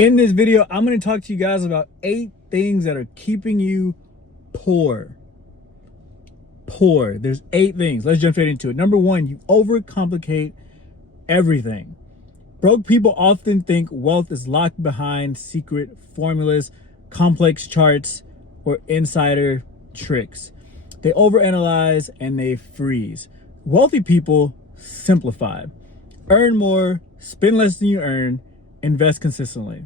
In this video, I'm going to talk to you guys about 8 things that are keeping you poor. Poor. There's 8 things. Let's jump straight into it. Number 1, you overcomplicate everything. Broke people often think wealth is locked behind secret formulas, complex charts, or insider tricks. They overanalyze and they freeze. Wealthy people simplify. Earn more, spend less than you earn, invest consistently.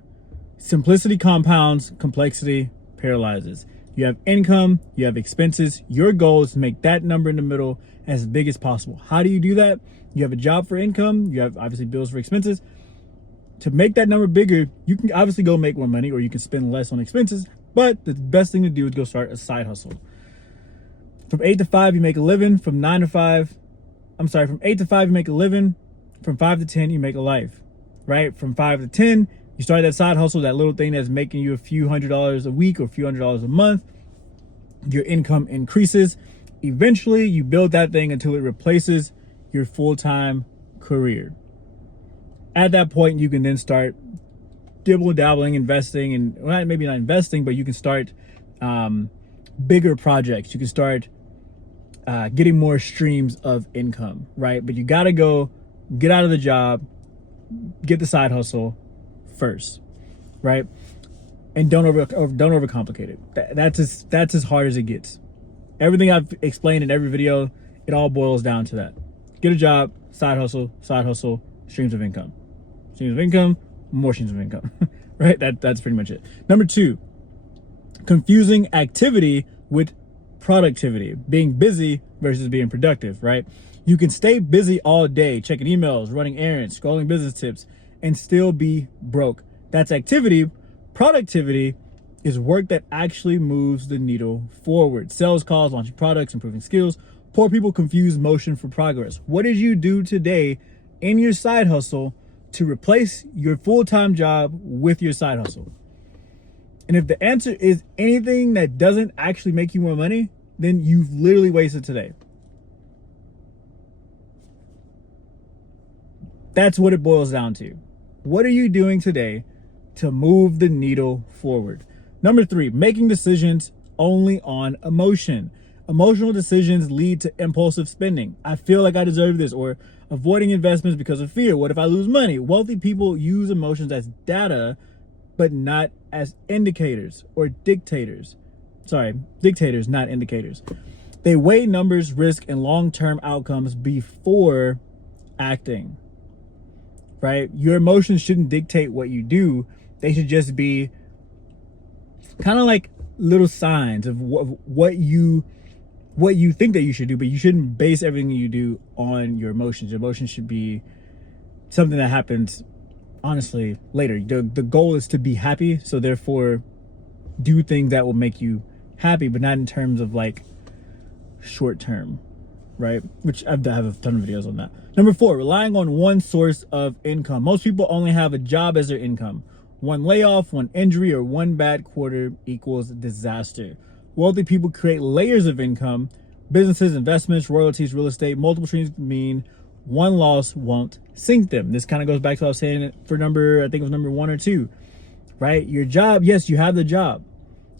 Simplicity compounds, complexity paralyzes. You have income, you have expenses. Your goal is to make that number in the middle as big as possible. How do you do that? You have a job for income, you have obviously bills for expenses. To make that number bigger, you can obviously go make more money or you can spend less on expenses, but the best thing to do is go start a side hustle. From 8 to 5, you make a living. From 8 to 5, you make a living. From 5 to 10, you make a life, right? From 5 to 10, you start that side hustle, that little thing that's making you a few $100s a week or a few $100s a month. Your income increases. Eventually, you build that thing until it replaces your full-time career. At that point, you can then start dabbling, investing, and well, maybe not investing, but you can start bigger projects. You can start getting more streams of income, right? But you got to go get out of the job, get the side hustle first, right? And don't overcomplicate it. That's as hard as it gets. Everything I've explained in every video, it all boils down to that. Get a job, side hustle, streams of income. Streams of income, more streams of income, right? That's pretty much it. Number 2, confusing activity with productivity, being busy versus being productive, right? You can stay busy all day, checking emails, running errands, scrolling business tips, and still be broke. That's activity. Productivity is work that actually moves the needle forward. Sales calls, launching products, improving skills. Poor people confuse motion for progress. What did you do today in your side hustle to replace your full-time job with your side hustle? And if the answer is anything that doesn't actually make you more money, then you've literally wasted today. That's what it boils down to. What are you doing today to move the needle forward? Number 3, making decisions only on emotion. Emotional decisions lead to impulsive spending. I feel like I deserve this, or avoiding investments because of fear. What if I lose money? Wealthy people use emotions as data, but not as indicators or dictators. Dictators, not indicators. They weigh numbers, risk, and long-term outcomes before acting, right? Your emotions shouldn't dictate what you do. They should just be kind of like little signs of what you think that you should do, but you shouldn't base everything you do on your emotions. Your emotions should be something that happens honestly later. The goal is to be happy, so therefore do things that will make you happy, but not in terms of like short term, right? Which I have a ton of videos on that. Number 4, relying on one source of income. Most people only have a job as their income. One layoff, one injury, or one bad quarter equals disaster. Wealthy people create layers of income. Businesses, investments, royalties, real estate, multiple streams mean one loss won't sink them. This kind of goes back to what I was saying for I think it was number 1 or 2, right? Your job, yes, you have the job,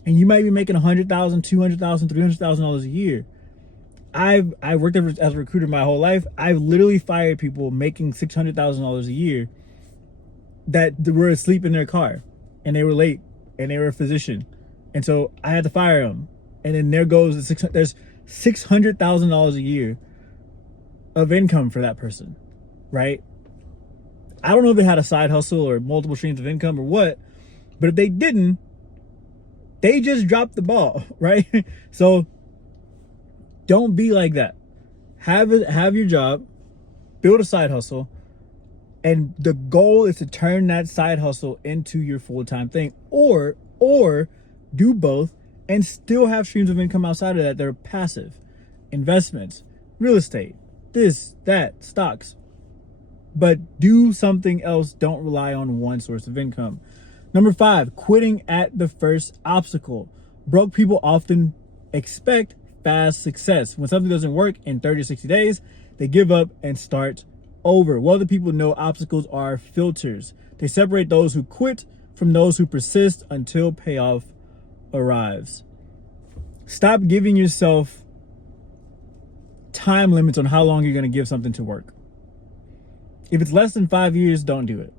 and you might be making $100,000, $200,000, $300,000 a year. I've worked as a recruiter my whole life. I've literally fired people making $600,000 a year that were asleep in their car, and they were late, and they were a physician, and so I had to fire them. And then there's $600,000 a year of income for that person, right? I don't know if they had a side hustle or multiple streams of income or what, but if they didn't, they just dropped the ball, right? So don't be like that. Have your job, build a side hustle, and the goal is to turn that side hustle into your full-time thing, or do both and still have streams of income outside of that that are passive. Investments, real estate, this, that, stocks. But do something else. Don't rely on one source of income. Number 5, quitting at the first obstacle. Broke people often expect fast success. When something doesn't work in 30 to 60 days, they give up and start over. Wealthy people know obstacles are filters. They separate those who quit from those who persist until payoff arrives. Stop giving yourself time limits on how long you're going to give something to work. If it's less than 5 years, don't do it.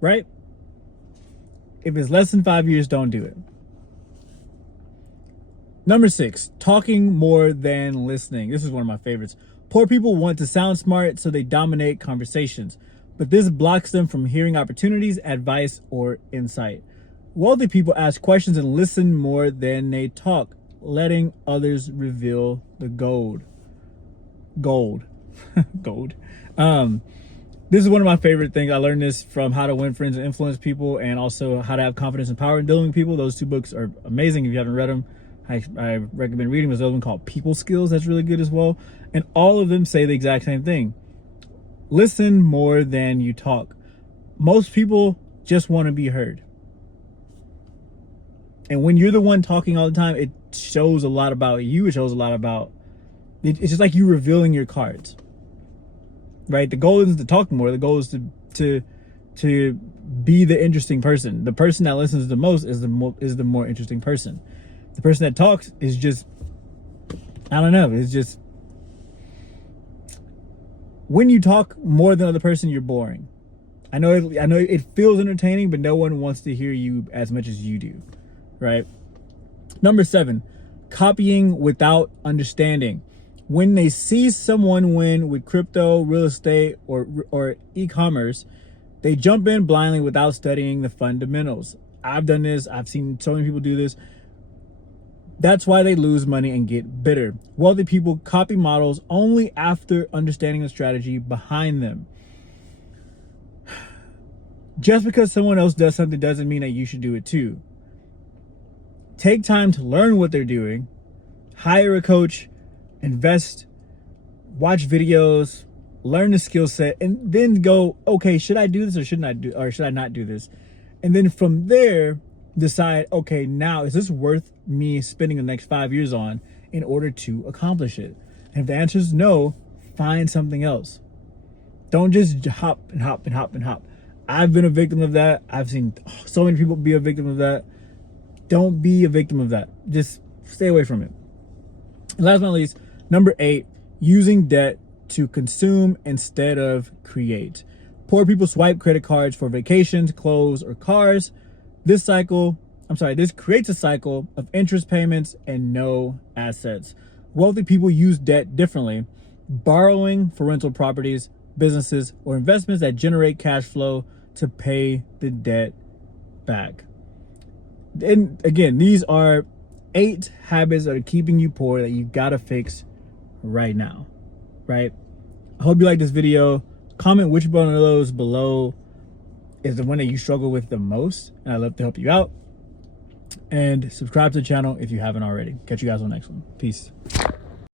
Right? If it's less than 5 years, don't do it. Number 6, talking more than listening. This is one of my favorites. Poor people want to sound smart, so they dominate conversations, but this blocks them from hearing opportunities, advice, or insight. Wealthy people ask questions and listen more than they talk, letting others reveal the gold. Gold. This is one of my favorite things. I learned this from How to Win Friends and Influence People, and also How to Have Confidence and Power in Dealing with People. Those 2 books are amazing. If you haven't read them, I recommend reading. There's another one called People Skills that's really good as well. And all of them say the exact same thing. Listen more than you talk. Most people just want to be heard. And when you're the one talking all the time, it shows a lot about you. It shows a lot about, it's just like you revealing your cards, right? The goal isn't to talk more. The goal is to be the interesting person. The person that listens the most is the more interesting person. The person that talks is just, I don't know. It's just, when you talk more than the other person, you're boring. I know it feels entertaining, but no one wants to hear you as much as you do, right? Number 7, copying without understanding. When they see someone win with crypto, real estate, or e-commerce, they jump in blindly without studying the fundamentals. I've done this. I've seen so many people do this. That's why they lose money and get bitter. Wealthy people copy models only after understanding the strategy behind them. Just because someone else does something doesn't mean that you should do it too. Take time to learn what they're doing, hire a coach, invest, watch videos, learn the skill set, and then go, okay, should I do this or should I not do this? And then from there, decide, okay, now is this worth me spending the next 5 years on in order to accomplish it? And if the answer is no, find something else. Don't just hop and hop and hop and hop. I've been a victim of that. I've seen so many people be a victim of that. Don't be a victim of that. Just stay away from it. And last but not least, number 8, using debt to consume instead of create. Poor people swipe credit cards for vacations, clothes, or cars. This creates a cycle of interest payments and no assets. Wealthy people use debt differently, borrowing for rental properties, businesses, or investments that generate cash flow to pay the debt back. And again, these are 8 habits that are keeping you poor that you've got to fix right now, right? I hope you like this video. Comment which one of those below is the one that you struggle with the most, and I'd love to help you out. And subscribe to the channel if you haven't already. Catch you guys on the next one. Peace.